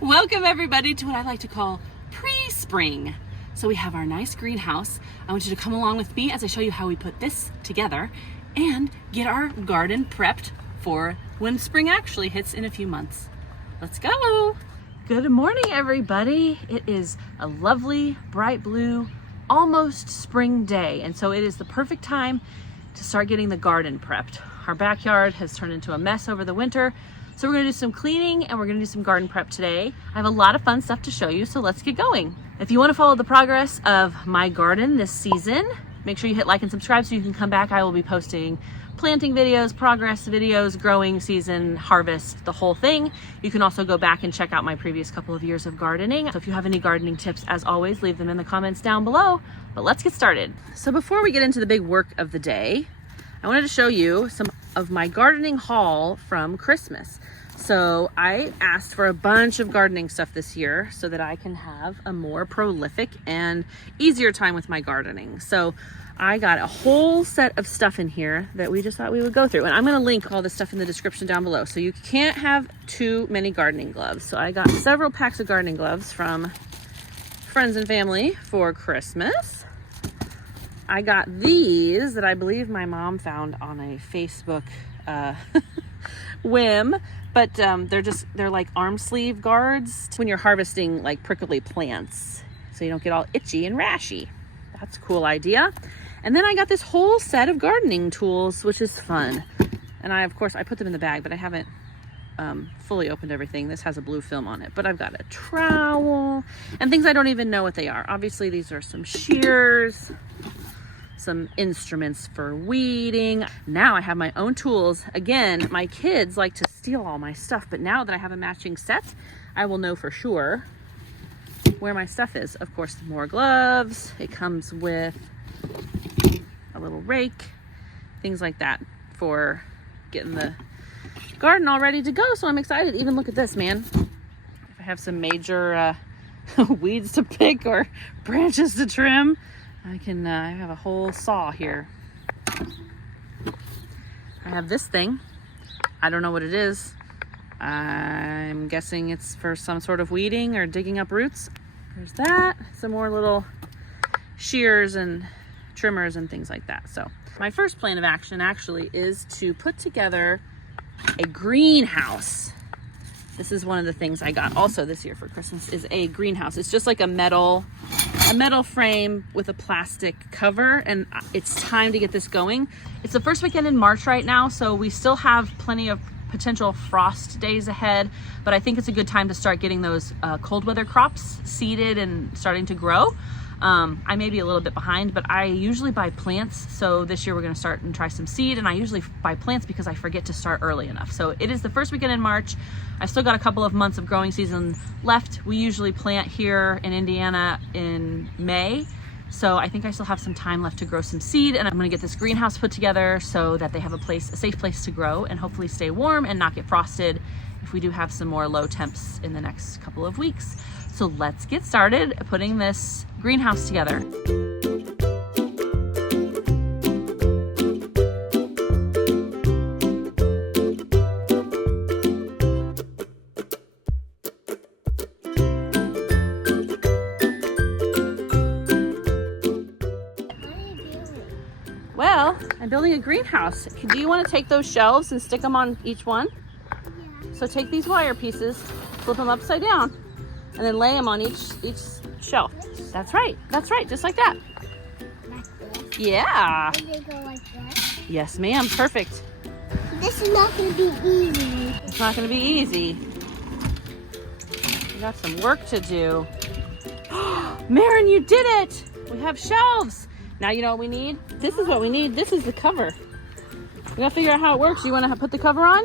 Welcome everybody to what I like to call pre-spring. So we have our nice greenhouse. I want you to come along with me as I show you how we put this together and get our garden prepped for when spring actually hits in a few months. Let's go. Good morning, everybody. It is a lovely, bright blue, almost spring day. And so it is the perfect time to start getting the garden prepped. Our backyard has turned into a mess over the winter. So we're gonna do some cleaning and we're gonna do some garden prep today. I have a lot of fun stuff to show you, so let's get going. If you wanna follow the progress of my garden this season, make sure you hit like and subscribe so you can come back. I will be posting planting videos, progress videos, growing season, harvest, the whole thing. You can also go back and check out my previous couple of years of gardening. So if you have any gardening tips, as always, leave them in the comments down below. But let's get started. So before we get into the big work of the day, I wanted to show you some of my gardening haul from Christmas. So I asked for a bunch of gardening stuff this year so that I can have a more prolific and easier time with my gardening. So I got a whole set of stuff in here that we just thought we would go through. And I'm gonna link all this stuff in the description down below. So you can't have too many gardening gloves. So I got several packs of gardening gloves from friends and family for Christmas. I got these that I believe my mom found on a Facebook whim, but they're like arm sleeve guards when you're harvesting like prickly plants, so you don't get all itchy and rashy. That's a cool idea. And then I got this whole set of gardening tools, which is fun. And of course I put them in the bag, but I haven't fully opened everything. This has a blue film on it, but I've got a trowel and things I don't even know what they are. Obviously these are some shears, some instruments for weeding. Now I have my own tools. Again, my kids like to steal all my stuff, but now that I have a matching set, I will know for sure where my stuff is. Of course, more gloves. It comes with a little rake, things like that for getting the garden all ready to go. So I'm excited. Even look at this, man. If I have some major weeds to pick or branches to trim, I can I have a whole saw here. I have this thing. I don't know what it is. I'm guessing it's for some sort of weeding or digging up roots. There's that. Some more little shears and trimmers and things like that. So my first plan of action actually is to put together a greenhouse. This is one of the things I got also this year for Christmas, is a greenhouse. It's just like a metal frame with a plastic cover, and it's time to get this going. It's the first weekend in March right now, so we still have plenty of potential frost days ahead, but I think it's a good time to start getting those cold weather crops seeded and starting to grow. I may be a little bit behind, but I usually buy plants. So this year we're going to start and try some seed, and I usually buy plants because I forget to start early enough. So it is the first weekend in March. I've still got a couple of months of growing season left. We usually plant here in Indiana in May. So I think I still have some time left to grow some seed, and I'm going to get this greenhouse put together so that they have a safe place to grow and hopefully stay warm and not get frosted if we do have some more low temps in the next couple of weeks. So let's get started putting this greenhouse together. Well, I'm building a greenhouse. Do you want to take those shelves and stick them on each one? Yeah. So take these wire pieces, flip them upside down, and then lay them on each shelf. That's right, just like that. Like this? Yeah. And they go like that? Yes, ma'am, perfect. This is not going to be easy. It's not gonna be easy. We got some work to do. Marin, you did it! We have shelves. Now you know what we need? This is what we need. This is the cover. We gotta figure out how it works. You wanna put the cover on?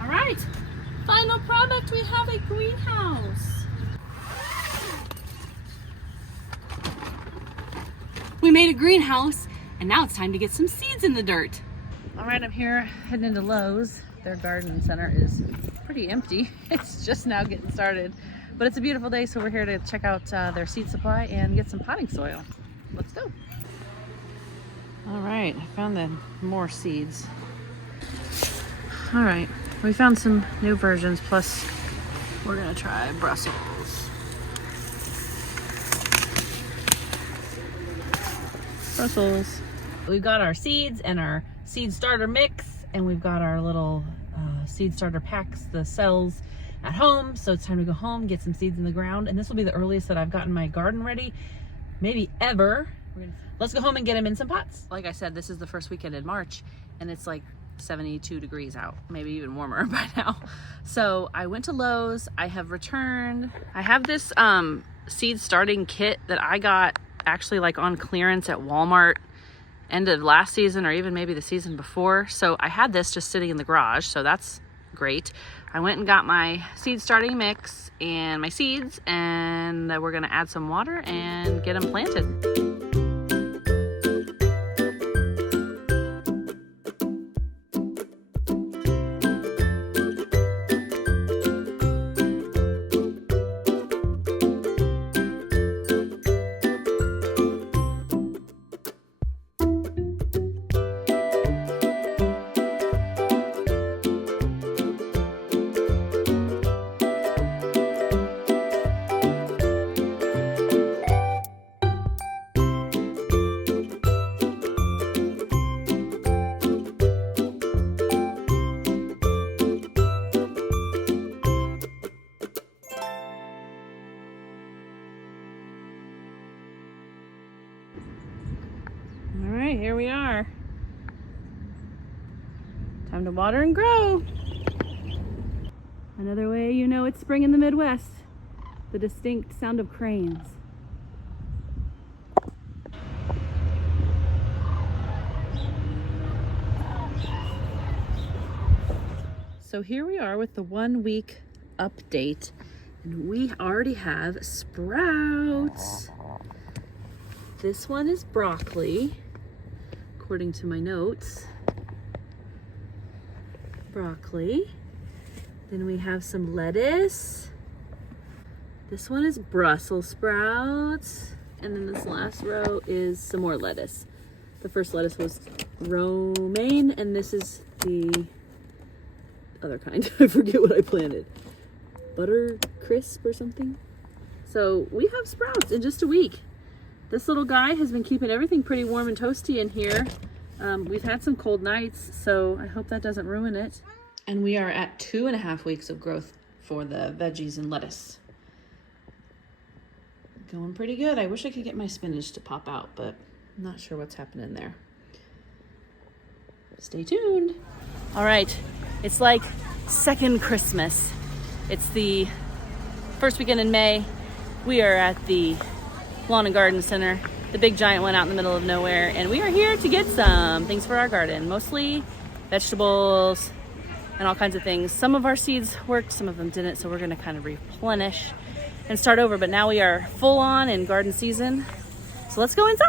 All right, final product, we have a greenhouse. We made a greenhouse, and now it's time to get some seeds in the dirt. All right, I'm here heading into Lowe's. Their garden center is pretty empty. It's just now getting started. But it's a beautiful day, so we're here to check out their seed supply and get some potting soil. Let's go. All right, I found the more seeds. All right, we found some new versions, plus we're gonna try Brussels. Brussels. We've got our seeds and our seed starter mix, and we've got our little seed starter packs, the cells at home. So it's time to go home, get some seeds in the ground, and this will be the earliest that I've gotten my garden ready, maybe ever. Let's go home and get them in some pots. Like I said, this is the first weekend in March, and it's like 72 degrees out, maybe even warmer by now. So I went to Lowe's. I have returned. I have this seed starting kit that I got actually like on clearance at Walmart end of last season, or even maybe the season before. So I had this just sitting in the garage, so that's great. I went and got my seed starting mix and my seeds, and we're gonna add some water and get them planted. All right, here we are. Time to water and grow. Another way you know it's spring in the Midwest, the distinct sound of cranes. So here we are with the 1 week update, and we already have sprouts. This one is broccoli, according to my notes. Broccoli. Then we have some lettuce. This one is Brussels sprouts. And then this last row is some more lettuce. The first lettuce was romaine, and this is the other kind. I forget what I planted. Butter crisp or something. So we have sprouts in just a week. This little guy has been keeping everything pretty warm and toasty in here. We've had some cold nights, so I hope that doesn't ruin it. And we are at 2.5 weeks of growth for the veggies and lettuce. Going pretty good. I wish I could get my spinach to pop out, but I'm not sure what's happening there. Stay tuned. All right, it's like second Christmas. It's the first weekend in May. We are at the Lawn and Garden Center, the big giant one out in the middle of nowhere, and we are here to get some things for our garden, mostly vegetables and all kinds of things. Some of our seeds worked, some of them didn't, so we're gonna kind of replenish and start over, but now we are full on in garden season. So let's go inside.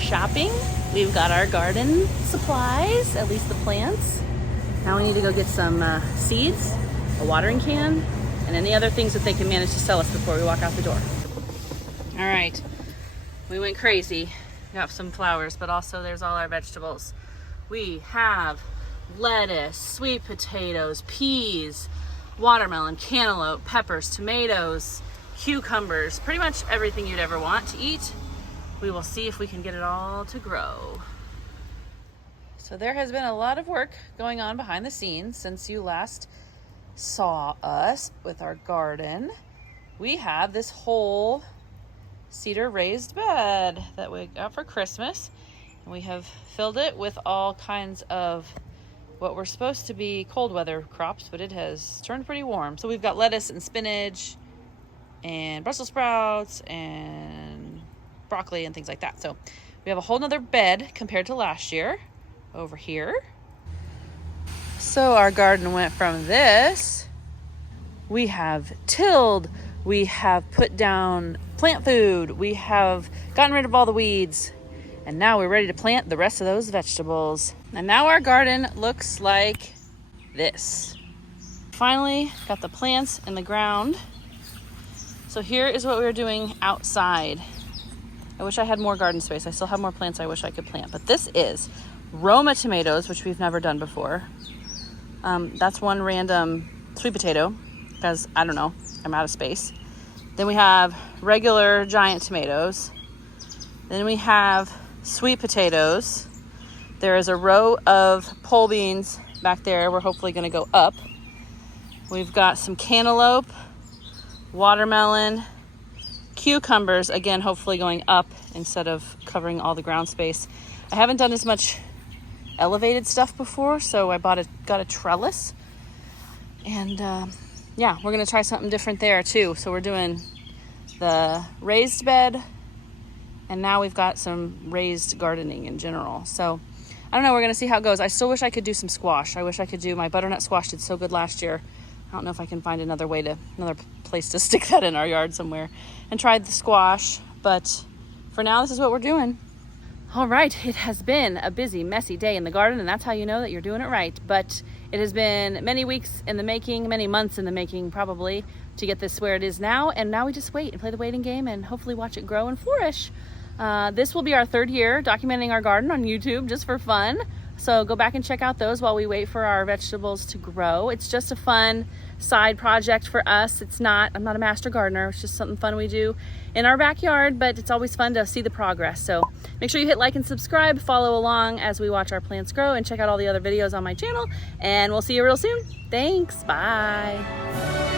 Shopping. We've got our garden supplies, at least the plants. Now we need to go get some seeds, a watering can, and any other things that they can manage to sell us before we walk out the door. All right, we went crazy. Got some flowers, but also there's all our vegetables. We have lettuce, sweet potatoes, peas, watermelon, cantaloupe, peppers, tomatoes, cucumbers, pretty much everything you'd ever want to eat. We will see if we can get it all to grow. So there has been a lot of work going on behind the scenes since you last saw us with our garden. We have this whole cedar raised bed that we got for Christmas. And we have filled it with all kinds of what were supposed to be cold weather crops, but it has turned pretty warm. So we've got lettuce and spinach and Brussels sprouts and broccoli and things like that. So we have a whole nother bed compared to last year over here. So our garden went from this. We have tilled, we have put down plant food, we have gotten rid of all the weeds, and now we're ready to plant the rest of those vegetables. And now our garden looks like this. Finally got the plants in the ground. So here is what we were doing outside. I wish I had more garden space. I still have more plants I wish I could plant. But this is Roma tomatoes, which we've never done before. That's one random sweet potato, because I don't know, I'm out of space. Then we have regular giant tomatoes. Then we have sweet potatoes. There is a row of pole beans back there. We're hopefully going to go up. We've got some cantaloupe, watermelon, cucumbers, again, hopefully going up instead of covering all the ground space. I haven't done as much elevated stuff before, so I got a trellis. And yeah, we're going to try something different there too. So we're doing the raised bed, and now we've got some raised gardening in general. So I don't know, we're going to see how it goes. I still wish I could do some squash. I wish I could do, my butternut squash did so good last year. I don't know if I can find another place to stick that in our yard somewhere and try the squash. But for now, this is what we're doing. All right, it has been a busy, messy day in the garden, and that's how you know that you're doing it right. But it has been many weeks in the making, many months in the making probably, to get this where it is now. And now we just wait and play the waiting game and hopefully watch it grow and flourish. This will be our third year documenting our garden on YouTube just for fun. So go back and check out those while we wait for our vegetables to grow. It's just a fun side project for us. I'm not a master gardener. It's just something fun we do in our backyard, but it's always fun to see the progress. So make sure you hit like and subscribe, follow along as we watch our plants grow, and check out all the other videos on my channel. And we'll see you real soon. Thanks, bye.